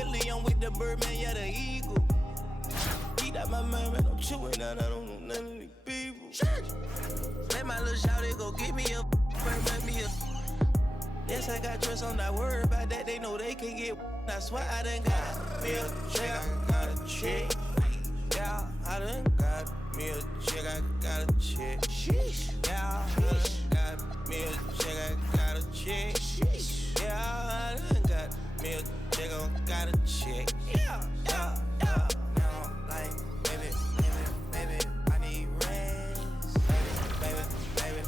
Bentley, I'm with the Birdman, yeah, the Eagle. Eat out my mind, man, I'm chewing out, I don't know none of these people. Let my little shawty go get me a bring me a. Yes, I got trust, I'm not worried about that, they know they can get. I swear I done got me a check, I got a check. Yeah, I done got me a check, I got a check. Sheesh. Yeah, I done got me a check, I got a check. Sheesh. Yeah, I done got me a check, I got a check. Yeah, yeah, yeah. Now, like, baby, I need rest. Baby.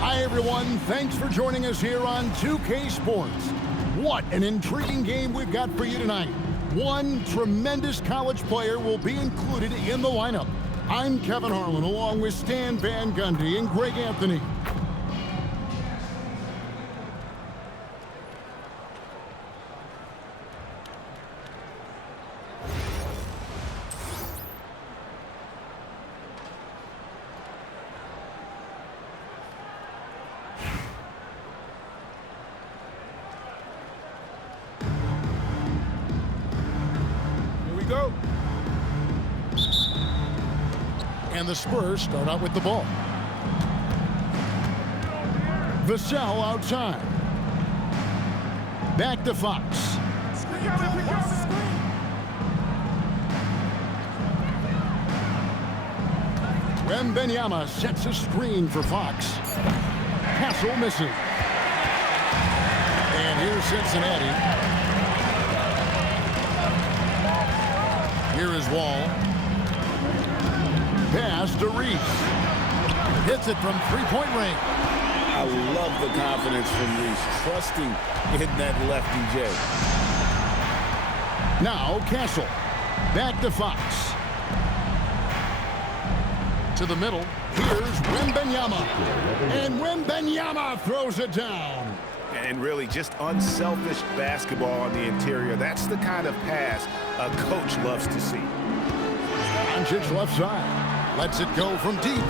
Hi, everyone. Thanks for joining us here on 2K Sports. What an intriguing game we've got for you tonight. One tremendous college player will be included in the lineup. I'm Kevin Harlan, along with Stan Van Gundy and Greg Anthony. Go. And the Spurs start out with the ball. Vassell outside. Back to Fox. Wembanyama sets a screen for Fox. Castle missing. And here's Cincinnati. Here is Wall. Pass to Reese. Hits it from three-point range. I love the confidence from Reese, trusting in that lefty J. Now Castle. Back to Fox. To the middle. Here's Wembanyama. And Wembanyama throws it down. And really just unselfish basketball on the interior. That's the kind of pass a coach loves to see. Doncic left side. Lets it go from deep.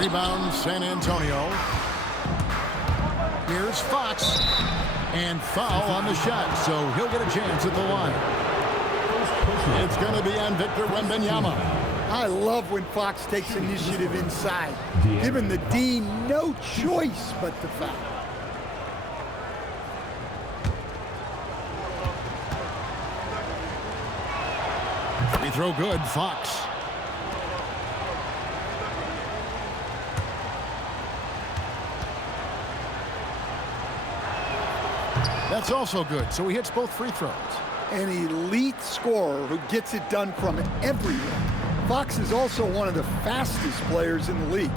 Rebound San Antonio. Here's Fox. And foul on the shot, so he'll get a chance at the line. It's going to be on Victor Wembanyama. I love when Fox takes initiative inside, giving the D no choice but to foul. Free throw good, Fox. That's also good, so he hits both free throws. An elite scorer who gets it done from everywhere. Fox is also one of the fastest players in the league.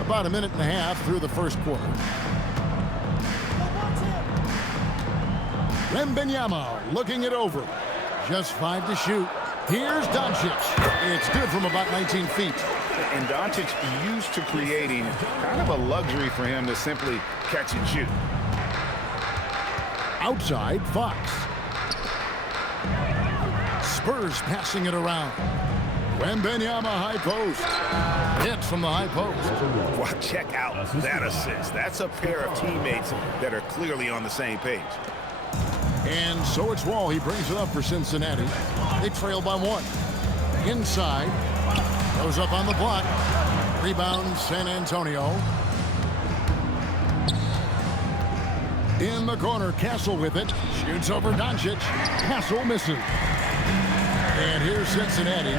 About a minute and a half through the first quarter. Wembanyama looking it over. Just 5 to shoot. Here's Doncic. It's good from about 19 feet. And Doncic used to creating kind of a luxury for him to simply catch and shoot. Outside, Fox. Spurs passing it around. Wembanyama high post. Hits from the high post. Well, check out that assist. That's a pair of teammates that are clearly on the same page. And so it's Wall. He brings it up for Cincinnati. They trail by 1. Inside. Goes up on the block. Rebound San Antonio. In the corner, Castle with it. Shoots over Doncic. Castle misses. And here's Cincinnati.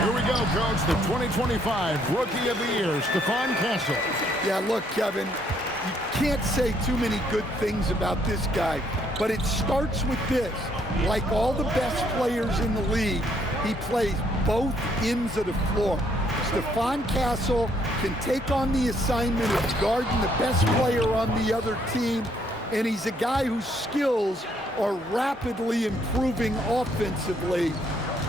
Here we go, Coach. The 2025 Rookie of the Year, Stephon Castle. Yeah, look, Kevin, you can't say too many good things about this guy, but it starts with this. Like all the best players in the league, he plays both ends of the floor. Stephon Castle can take on the assignment of guarding the best player on the other team, and he's a guy whose skills are rapidly improving offensively.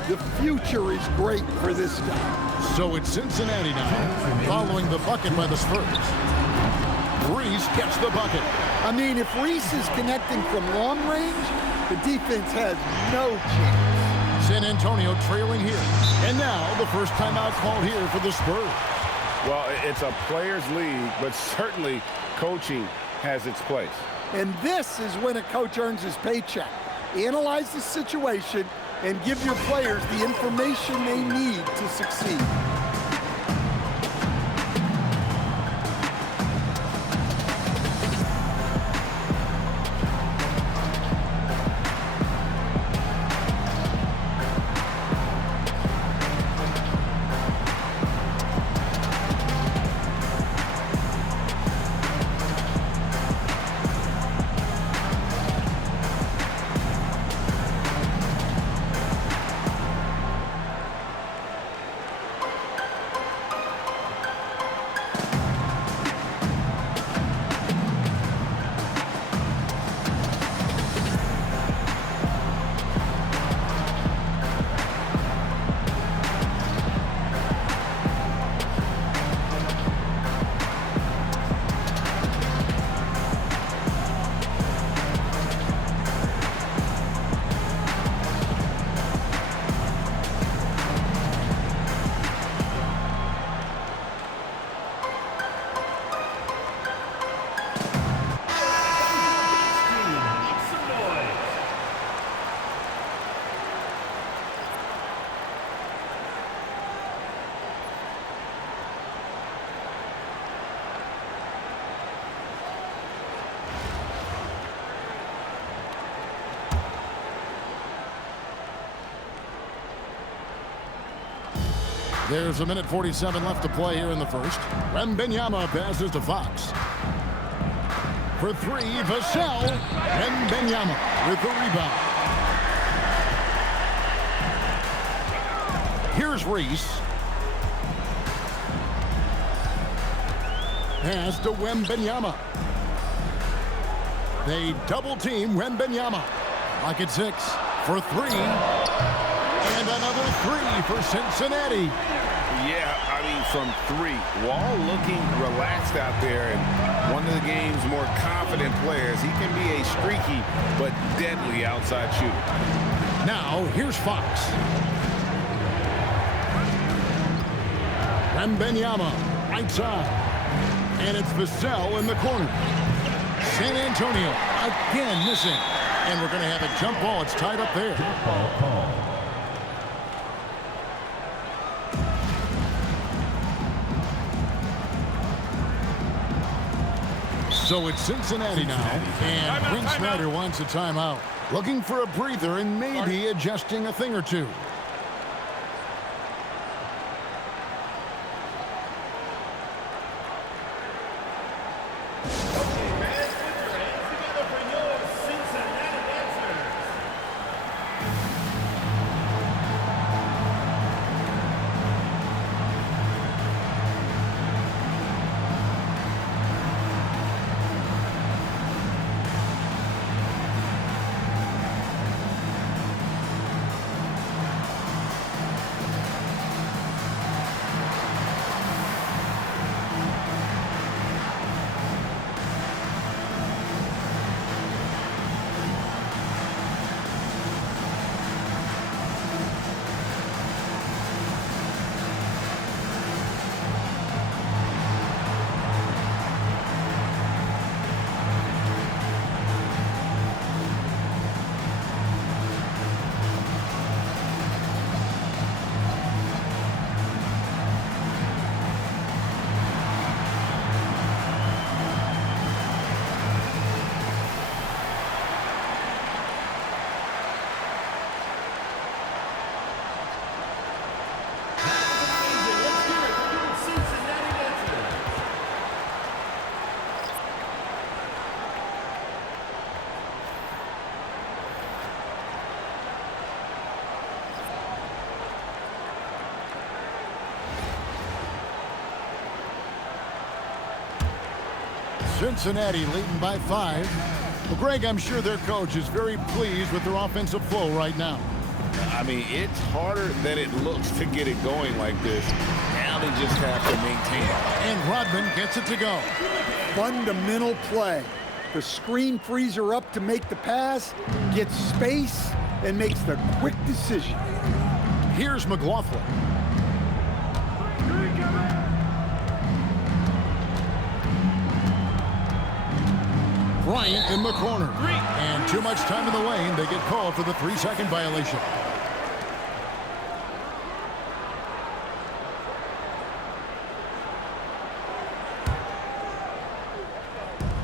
The future is great for this guy. So it's Cincinnati now, following the bucket by the Spurs. Reese gets the bucket. I mean, if Reese is connecting from long range, the defense has no chance. San Antonio trailing here. And now the first timeout called here for the Spurs. Well, it's a players' league, but certainly coaching has its place. And this is when a coach earns his paycheck. Analyze the situation and give your players the information they need to succeed. There's a minute 47 left to play here in the first. Wembanyama passes to Fox. For three, Vassell. Wembanyama with the rebound. Here's Reese. Pass to Wembanyama. They double team Wembanyama. Lock at 6 for three. And another three for Cincinnati. Yeah, I mean, from three. Wall looking relaxed out there, and one of the game's more confident players. He can be a streaky but deadly outside shooter. Now, here's Fox. Wembanyama, right side. And it's Vassell in the corner. San Antonio again missing. And we're going to have a jump ball. It's tied up there. So it's Cincinnati now, and Quinn Snyder wants a timeout. Looking for a breather and maybe adjusting a thing or two. Cincinnati leading by 5. Well, Greg, I'm sure their coach is very pleased with their offensive flow right now. I mean, it's harder than it looks to get it going like this. Now they just have to maintain it. And Rodman gets it to go. Fundamental play. The screen frees her up to make the pass, gets space, and makes the quick decision. Here's McLaughlin. Bryant in the corner. And too much time in the lane. They get called for the 3-second violation.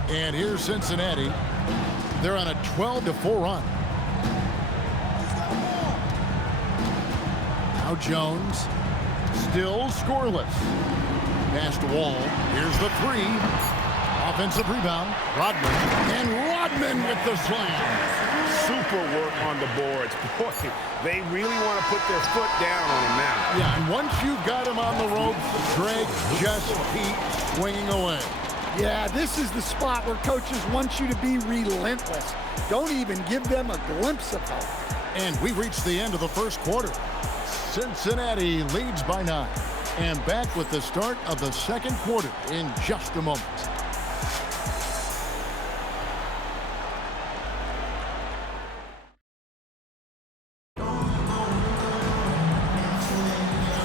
And here's Cincinnati. They're on a 12-4 run. Now Jones, still scoreless. Past Wall. Here's the 3. Offensive rebound. Rodman. And Rodman with the slam. Super work on the boards. Boy, they really want to put their foot down on him now. Yeah, and once you've got him on the ropes, Greg, just keep swinging away. Yeah, this is the spot where coaches want you to be relentless. Don't even give them a glimpse of hope. And we reached the end of the first quarter. Cincinnati leads by 9. And back with the start of the second quarter in just a moment.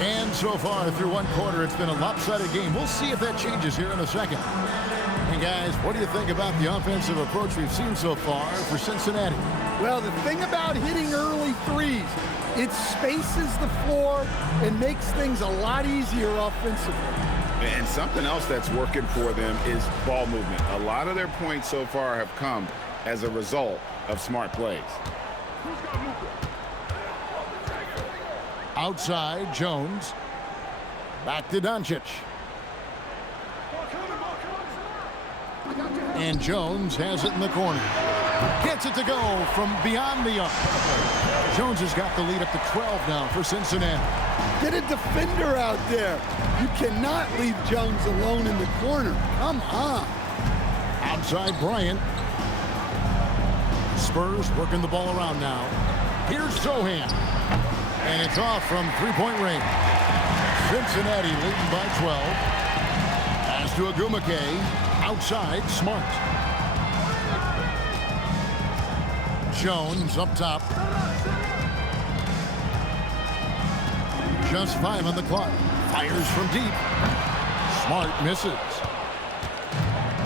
And so far through one quarter, it's been a lopsided game. We'll see if that changes here in a second. And guys, what do you think about the offensive approach we've seen so far for Cincinnati? Well, the thing about hitting early threes, it spaces the floor and makes things a lot easier offensively. And something else that's working for them is ball movement. A lot of their points so far have come as a result of smart plays. Outside, Jones. Back to Doncic. And Jones has it in the corner. Gets it to go from beyond the arc. Jones has got the lead up to 12 now for Cincinnati. Get a defender out there. You cannot leave Jones alone in the corner. Come on. Outside Bryant. Spurs working the ball around now. Here's Sohan. And it's off from three-point range. Cincinnati leading by 12. Pass to Agumake. Outside, Smart. Jones up top. Just 5 on the clock. Fires from deep. Smart misses.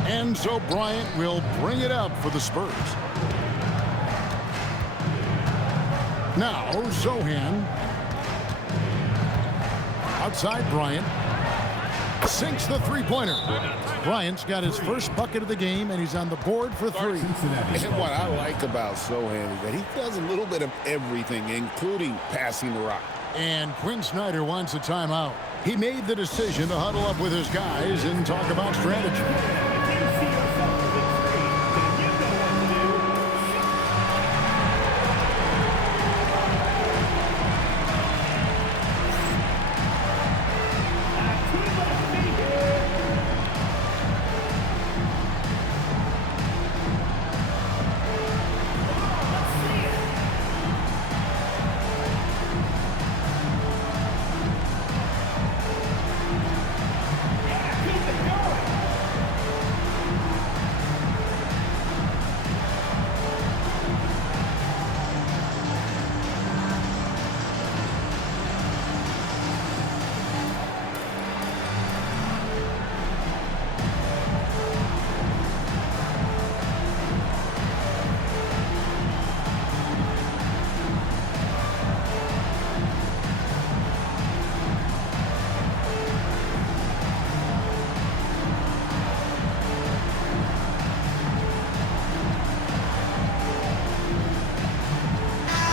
And so Bryant will bring it up for the Spurs. Now Sohan. Outside Bryant. Sinks the three-pointer. Bryant's got his first bucket of the game, and he's on the board for 3. And what I like about Sohan is that he does a little bit of everything, including passing the rock. And Quinn Snyder wants a timeout. He made the decision to huddle up with his guys and talk about strategy.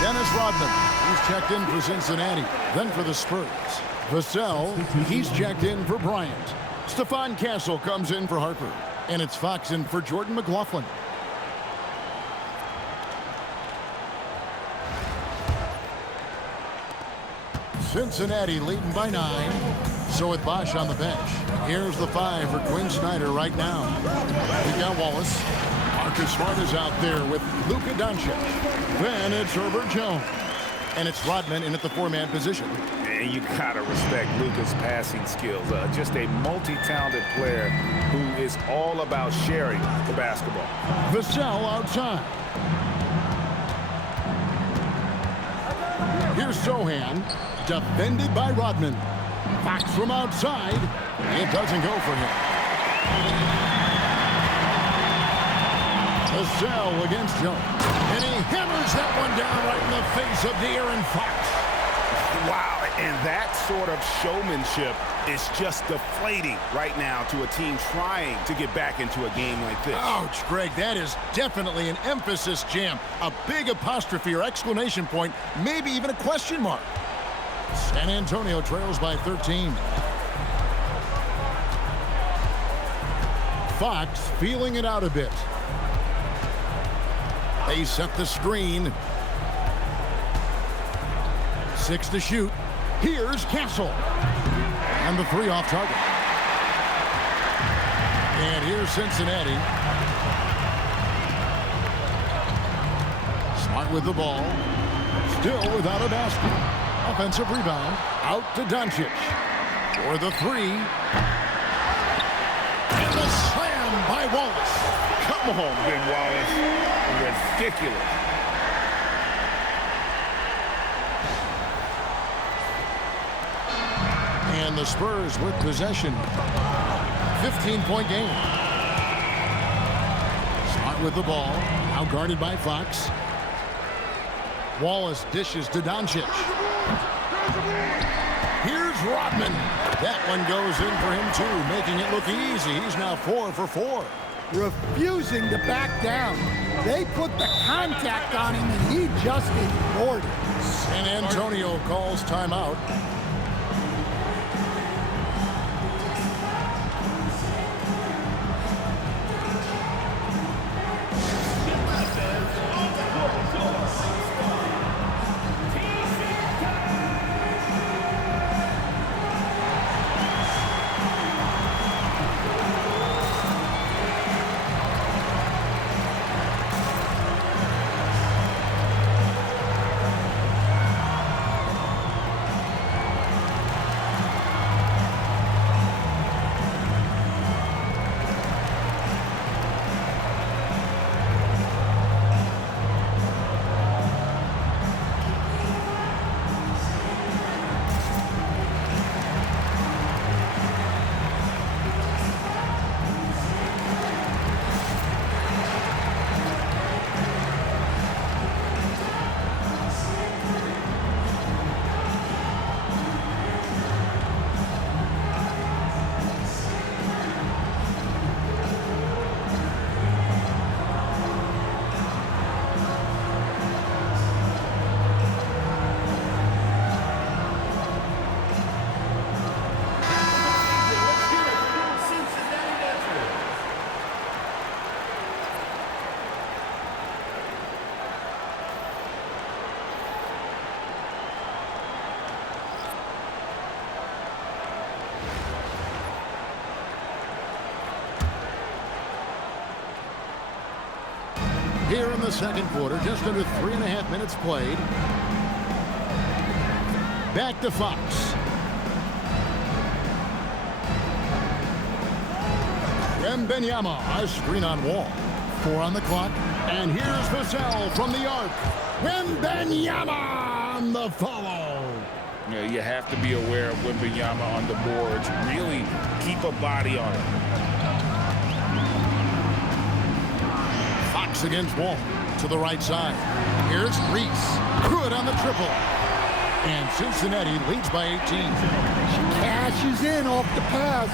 Dennis Rodman, he's checked in for Cincinnati. Then for the Spurs. Vassell, he's checked in for Bryant. Stephon Castle comes in for Harper. And it's Fox in for Jordan McLaughlin. Cincinnati leading by 9. So with Bosch on the bench. Here's the 5 for Quinn Snyder right now. We got Wallace. Marcus Smart is out there with Luka Doncic. Then it's Herbert Jones. And it's Rodman in at the 4-man position. And you gotta respect Luka's passing skills. Just a multi-talented player who is all about sharing the basketball. Vassell outside. Here's Sohan, defended by Rodman. Fox from outside. It doesn't go for him. Vassell against Jones. And he hammers that one down right in the face of De'Aaron Fox. Wow, and that sort of showmanship is just deflating right now to a team trying to get back into a game like this. Ouch, Greg, that is definitely an emphasis jam. A big apostrophe or exclamation point, maybe even a question mark. San Antonio trails by 13. Fox feeling it out a bit. They set the screen. 6 to shoot. Here's Castle. And the 3 off target. And here's Cincinnati. Smart with the ball. Still without a basket. Offensive rebound. Out to Doncic. For the 3. And the slam by Wallace. Come on, Ben Wallace. Ridiculous. And the Spurs with possession. 15-point game. Smart with the ball. Now guarded by Fox. Wallace dishes to Doncic. Here's Rodman. That one goes in for him too, making it look easy. He's now 4 for 4. Refusing to back down. They put the contact on him and he just ignored it. San Antonio calls timeout. Here in the second quarter, just under 3.5 minutes played. Back to Fox. Wembanyama, a screen on Wall. 4 on the clock. And here's Vassell from the arc. Wembanyama on the follow. You know, you have to be aware of Wembanyama on the boards. Really keep a body on it. Fox against Wall to the right side. Here's Reese. Good on the triple. And Cincinnati leads by 18. She cashes in off the pass,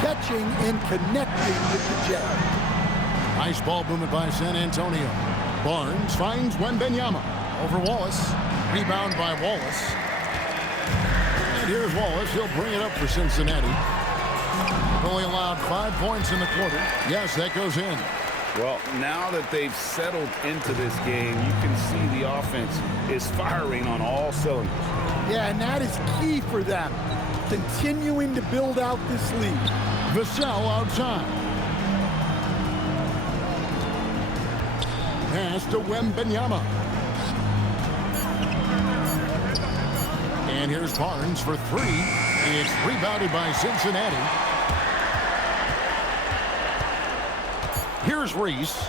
catching and connecting with the jab. Nice ball movement by San Antonio. Barnes finds Wembanyama over Wallace. Rebound by Wallace. And here's Wallace. He'll bring it up for Cincinnati. They've only allowed 5 points in the quarter. Yes, that goes in. Well, now that they've settled into this game, you can see the offense is firing on all cylinders. Yeah, and that is key for them, continuing to build out this lead. Vassell outside. Pass to Wembanyama. And here's Barnes for 3. It's rebounded by Cincinnati. Here's Reese.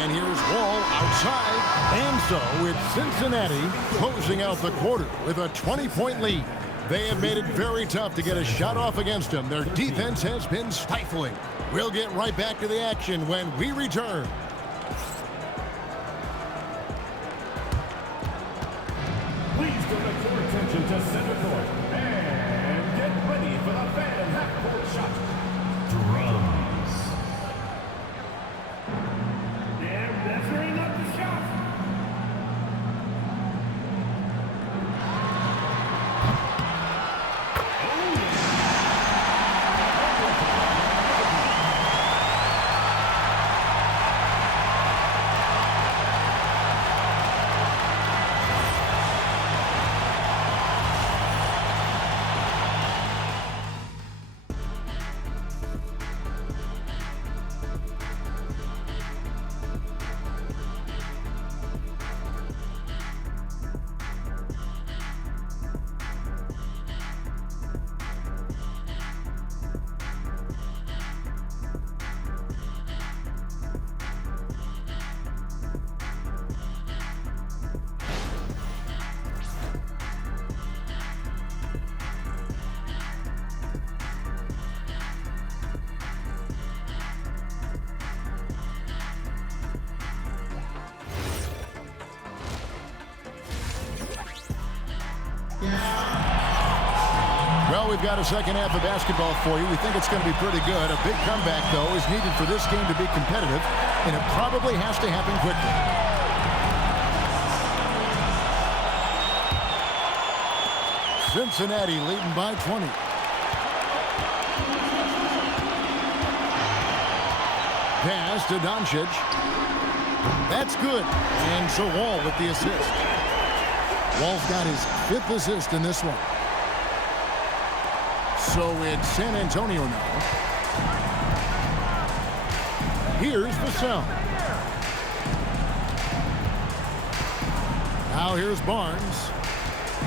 And here's Wall outside. And so it's Cincinnati closing out the quarter with a 20-point lead. They have made it very tough to get a shot off against them. Their defense has been stifling. We'll get right back to the action when we return. Please direct your attention to center court and get ready for the fan half-court shot. Drums. And measuring up the shot. Well, we've got a second half of basketball for you. We think it's going to be pretty good. A big comeback, though, is needed for this game to be competitive, and it probably has to happen quickly. Cincinnati leading by 20. Pass to Doncic. That's good. And so Wall with the assist. Wall's got his 5th assist in this one. So it's San Antonio now. Here's Vassell. Now here's Barnes.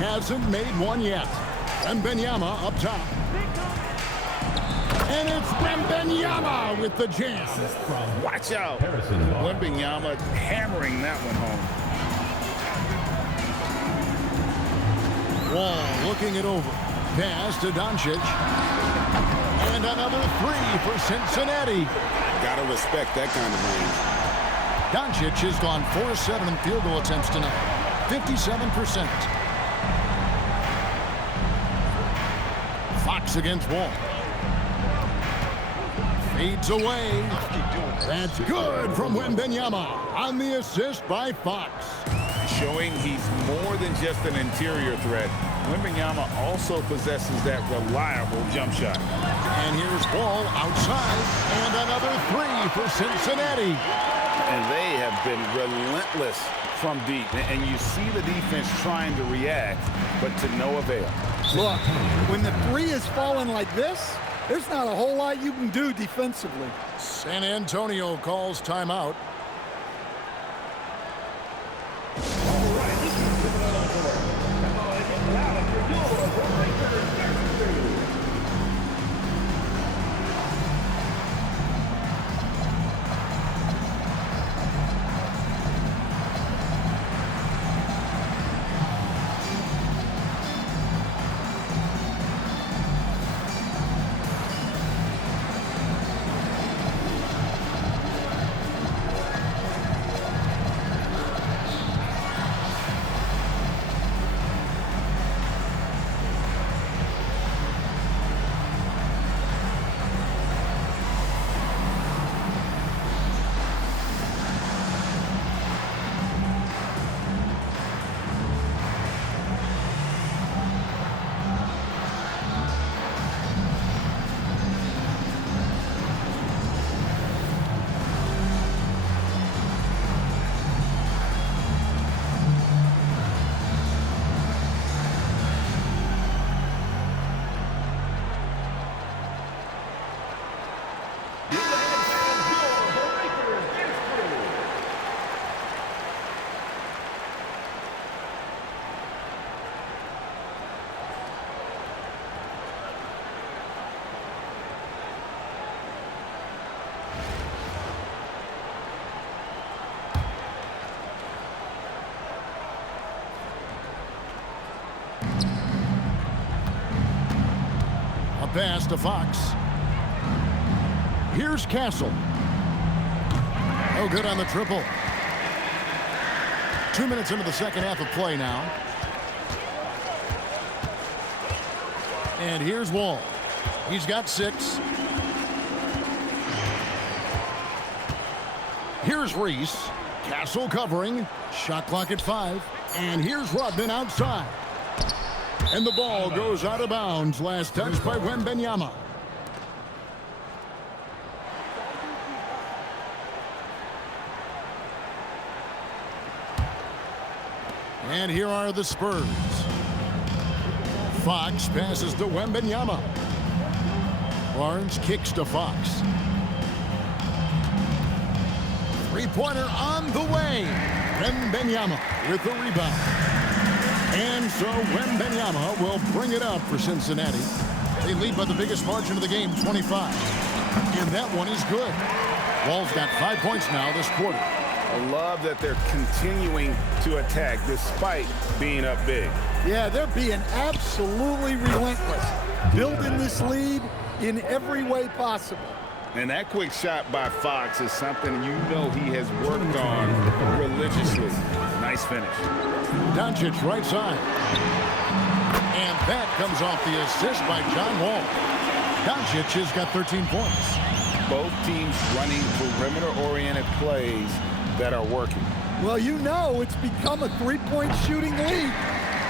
Hasn't made one yet. Wembanyama up top. And it's Wembanyama with the jam. Watch out. Wembanyama hammering that one home. Wall looking it over. Pass to Doncic. And another 3 for Cincinnati. Gotta respect that kind of range. Doncic has gone 4-7 in field goal attempts tonight. 57%. Fox against Wall. Fades away. That's good from Wembanyama on the assist by Fox. Showing he's more than just an interior threat. Wembanyama also possesses that reliable jump shot. And here's Wall outside. And another 3 for Cincinnati. And they have been relentless from deep. And you see the defense trying to react, but to no avail. Look, when the 3 is falling like this, there's not a whole lot you can do defensively. San Antonio calls timeout. pass to Fox. Here's Castle. No good on the triple. 2 minutes into the second half of play now. And here's Wall. He's got 6. Here's Reese. Castle covering. Shot clock at 5. And here's Rodman outside. And the ball goes out of bounds. Last touch by Wembanyama. And here are the Spurs. Fox passes to Wembanyama. Barnes kicks to Fox. Three-pointer on the way. Wembanyama with the rebound. And so Wembanyama will bring it up for Cincinnati. They lead by the biggest margin of the game, 25. And that one is good. Wall's got 5 points now this quarter. I love that they're continuing to attack despite being up big. Yeah, they're being absolutely relentless. Building this lead in every way possible. And that quick shot by Fox is something you know he has worked on religiously. Nice finish. Doncic right side. And that comes off the assist by John Wall. Doncic has got 13 points. Both teams running perimeter-oriented plays that are working. Well, you know it's become a three-point shooting league.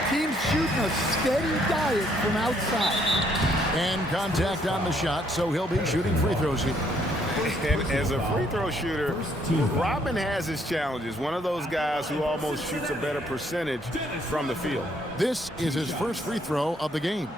Teams shooting a steady diet from outside. And contact on the shot, so he'll be shooting free throws here. And as a free throw shooter, Rodman has his challenges. One of those guys who almost shoots a better percentage from the field. This is his first free throw of the game.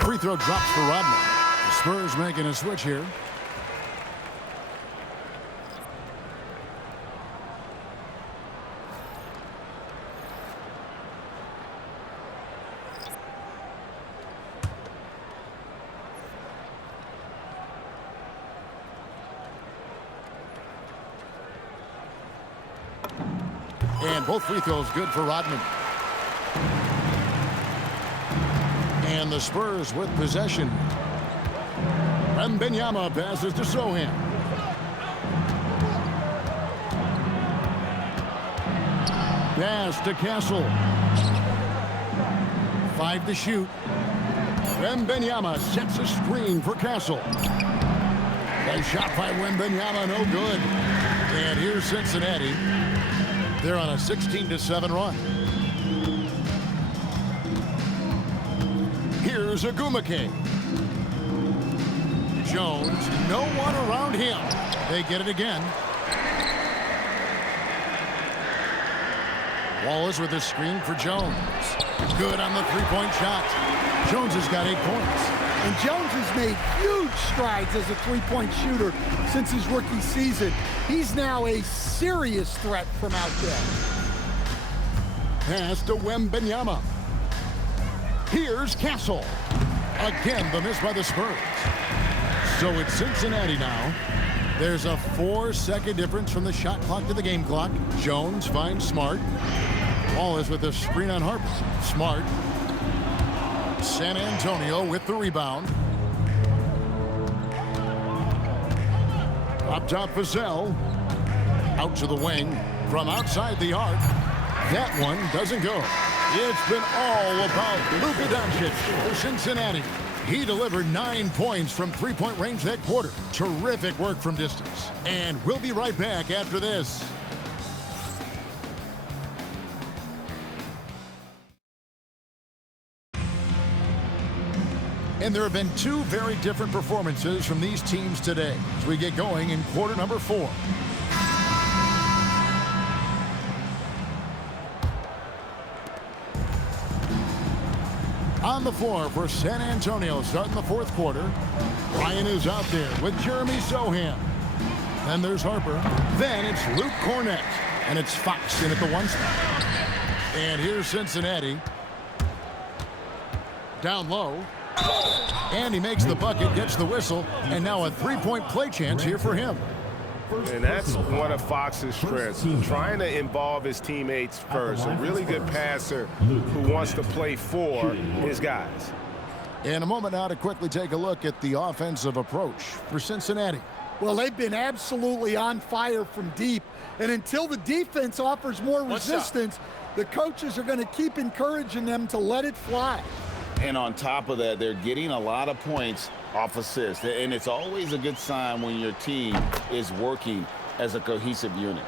Free throw drops for Rodman. The Spurs making a switch here. And both free throws good for Rodman. And the Spurs with possession. Wembanyama passes to Sohan. Pass to Castle. 5 to shoot. Wembanyama sets a screen for Castle. Nice shot by Wembanyama, no good. And here's Cincinnati. They're on a 16-7 run. Here's Agumake. Jones, no one around him. They get it again. Wallace with a screen for Jones. Good on the three-point shot. Jones has got 8 points. And Jones has made huge strides as a three-point shooter since his rookie season. He's now a serious threat from out there. Pass to Wembanyama. Here's Castle. Again, the miss by the Spurs. So it's Cincinnati now. There's a 4-second difference from the shot clock to the game clock. Jones finds Smart. Wallace with a screen on Harper. Smart. San Antonio with the rebound. Up top, Vassell. Out to the wing. From outside the arc. That one doesn't go. It's been all about Luka Doncic for Cincinnati. He delivered 9 points from three-point range that quarter. Terrific work from distance. And we'll be right back after this. And there have been 2 very different performances from these teams today as we get going in quarter number 4. On the floor for San Antonio starting the fourth quarter. Ryan is out there with Jeremy Sohan. Then there's Harper. Then it's Luke Cornett. And it's Fox in at the 1 spot. And here's Cincinnati. Down low. And he makes the bucket, gets the whistle, and now a three-point play chance here for him. And that's one of Fox's strengths, trying to involve his teammates first. A really good passer who wants to play for his guys. In a moment now to quickly take a look at the offensive approach for Cincinnati. Well, they've been absolutely on fire from deep. And until the defense offers more resistance, the coaches are going to keep encouraging them to let it fly. And on top of that, they're getting a lot of points off assists. And it's always a good sign when your team is working as a cohesive unit.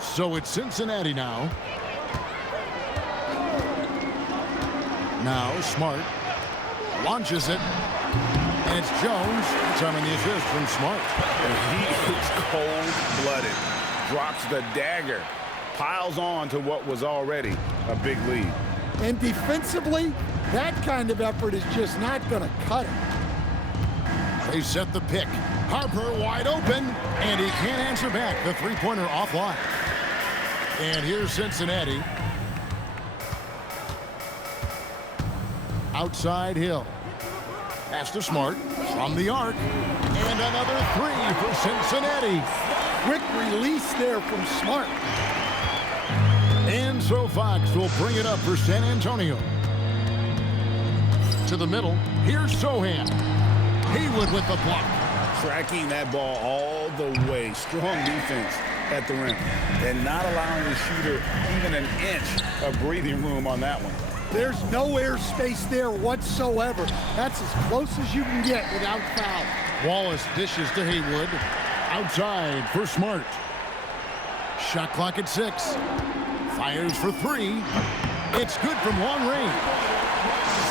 So it's Cincinnati now. Now Smart launches it. And it's Jones. Time on the assist from Smart. And he is cold-blooded. Drops the dagger. Piles on to what was already a big lead. And defensively, that kind of effort is just not going to cut it. They set the pick. Harper wide open, and he can't answer back. The three-pointer offline. And here's Cincinnati. Outside Hill. Pass to Smart from the arc. And another three for Cincinnati. Quick release there from Smart. And so Fox will bring it up for San Antonio. To the middle. Here's Sohan. Haywood with the block. Tracking that ball all the way. Strong defense at the rim. And not allowing the shooter even an inch of breathing room on that one. There's no airspace there whatsoever. That's as close as you can get without foul. Wallace dishes to Haywood. Outside for Smart. Shot clock at 6. Fires for 3. It's good from long range.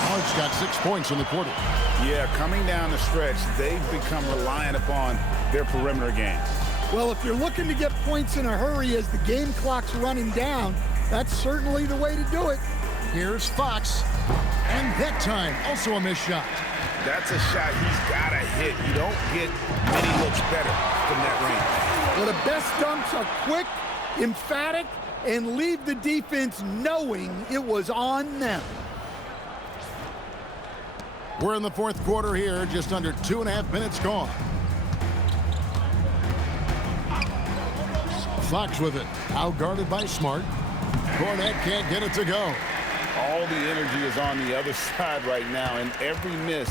Smart's got 6 points in the quarter. Yeah, coming down the stretch, they've become reliant upon their perimeter game. Well, if you're looking to get points in a hurry as the game clock's running down, that's certainly the way to do it. Here's Fox. And that time, also a missed shot. That's a shot he's got to hit. You don't get many looks better from that range. Well, the best dunks are quick, emphatic, and leave the defense knowing it was on them. We're in the fourth quarter here, just under 2.5 minutes gone. Fox with it, outguarded by Smart. Cornette can't get it to go. All the energy is on the other side right now, and every miss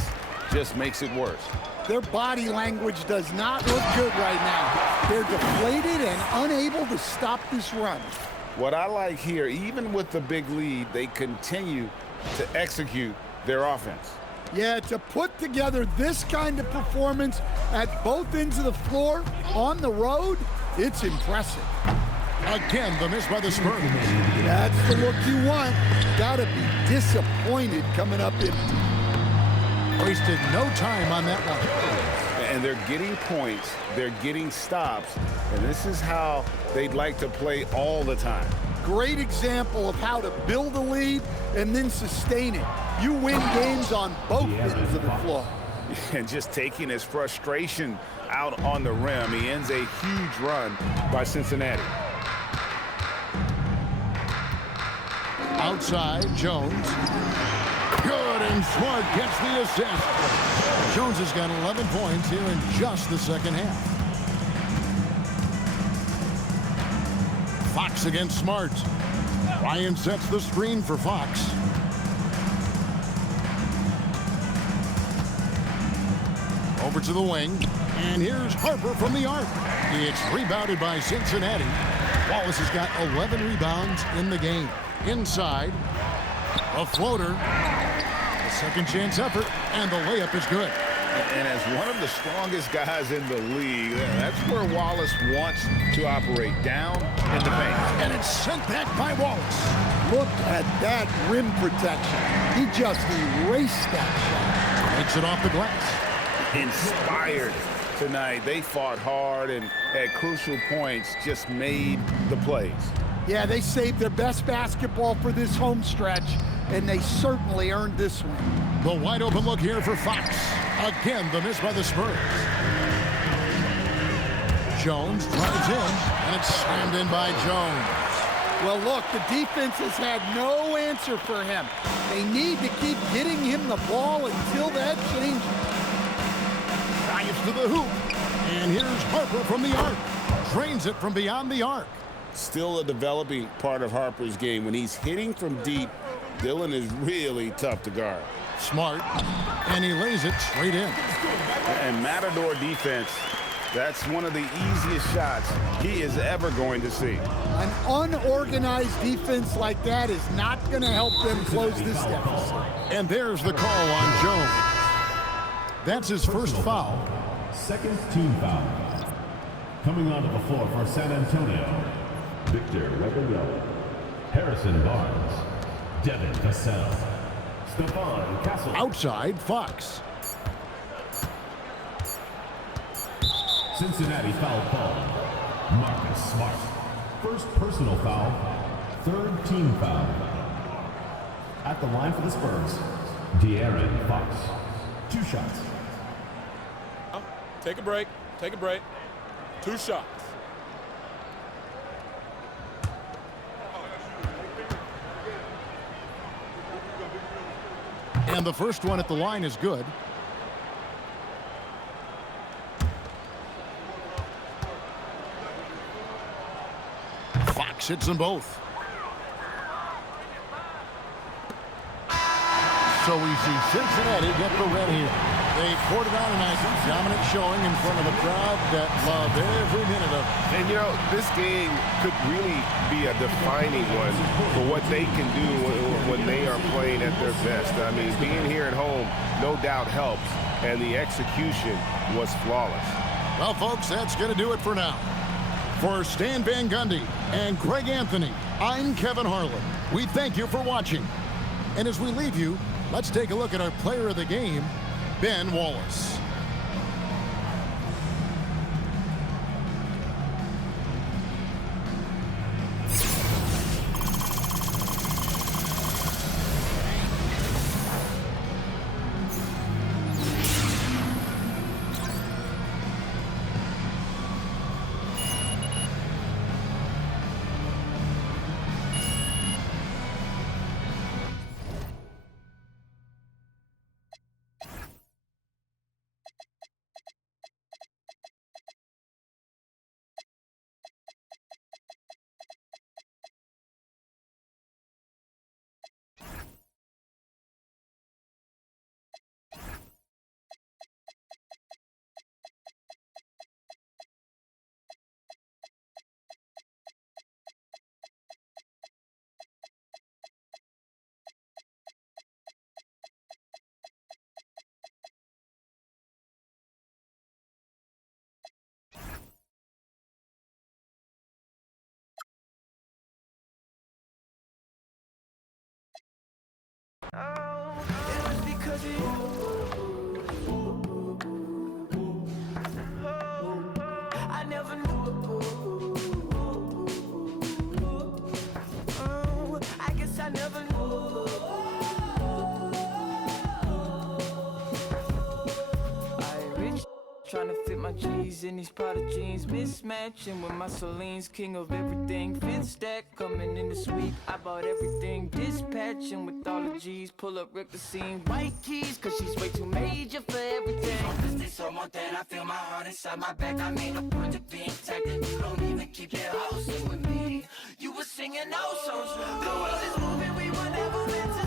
just makes it worse. Their body language does not look good right now. They're deflated and unable to stop this run. What I like here, even with the big lead, they continue to execute their offense. Yeah, to put together this kind of performance at both ends of the floor on the road, it's impressive. Again, the miss by the Spurs. That's the look you want. Gotta be disappointed coming up in. Wasted no time on that one. And they're getting points, they're getting stops, and this is how they'd like to play all the time. Great example of how to build a lead and then sustain it. You win games on both ends of the floor. And just taking his frustration out on the rim, he ends a huge run by Cincinnati. Outside, Jones. Good, and Smart gets the assist. Jones has got 11 points here in just the second half. Fox against Smart. Ryan sets the screen for Fox. Over to the wing. And here's Harper from the arc. It's rebounded by Cincinnati. Wallace has got 11 rebounds in the game. Inside, a floater, a second chance effort, and the layup is good. And as one of the strongest guys in the league, that's where Wallace wants to operate, down in the paint. And it's sent back by Wallace. Look at that rim protection. He just erased that shot. Makes it off the glass. Inspired tonight. They fought hard and at crucial points just made the plays. Yeah, they saved their best basketball for this home stretch, and they certainly earned this one. The wide open look here for Fox. Again, the miss by the Spurs. Jones drives in, and it's slammed in by Jones. Well, look, the defense has had no answer for him. They need to keep getting him the ball until that changes. Drives to the hoop. And here's Harper from the arc. Drains it from beyond the arc. Still a developing part of Harper's game. When he's hitting from deep, Dillon is really tough to guard. Smart. And he lays it straight in. And Matador defense, that's one of the easiest shots he is ever going to see. An unorganized defense like that is not going to help them close this deficit. And there's the call on Jones. That's his first foul. Second team foul. Coming onto the floor for San Antonio, Victor Wembanyama, Harrison Barnes, Devin Vassell, Stephon Castle. Outside, Fox. Cincinnati foul call. Marcus Smart. First personal foul. Third team foul. At the line for the Spurs, De'Aaron Fox. 2 shots. Take a break. Take a break. 2 shots. And the first one at the line is good. Fox hits them both. So we see Cincinnati get the red here. They poured it on tonight. Dominant showing in front of a crowd that loved every minute of it. And, you know, this game could really be a defining one for what they can do when they are playing at their best. I mean, being here at home no doubt helps, and the execution was flawless. Well, folks, that's going to do it for now. For Stan Van Gundy and Greg Anthony, I'm Kevin Harlan. We thank you for watching. And as we leave you, let's take a look at our player of the game, Ben Wallace. It was because of you. I never knew. I guess I never knew. I rich trying to fit my G's in these Prada jeans, mismatching with my Celine's king of everything. Fifth stack coming in the sweep. I bought everything, dispatching with all the G's. Pull up, wreck the scene. White keys, cause she's way too major for everything. This so more than I feel my heart inside my back. I mean, no point of being tagged, and you don't even keep your house in with me. You were singing those songs. The world is moving.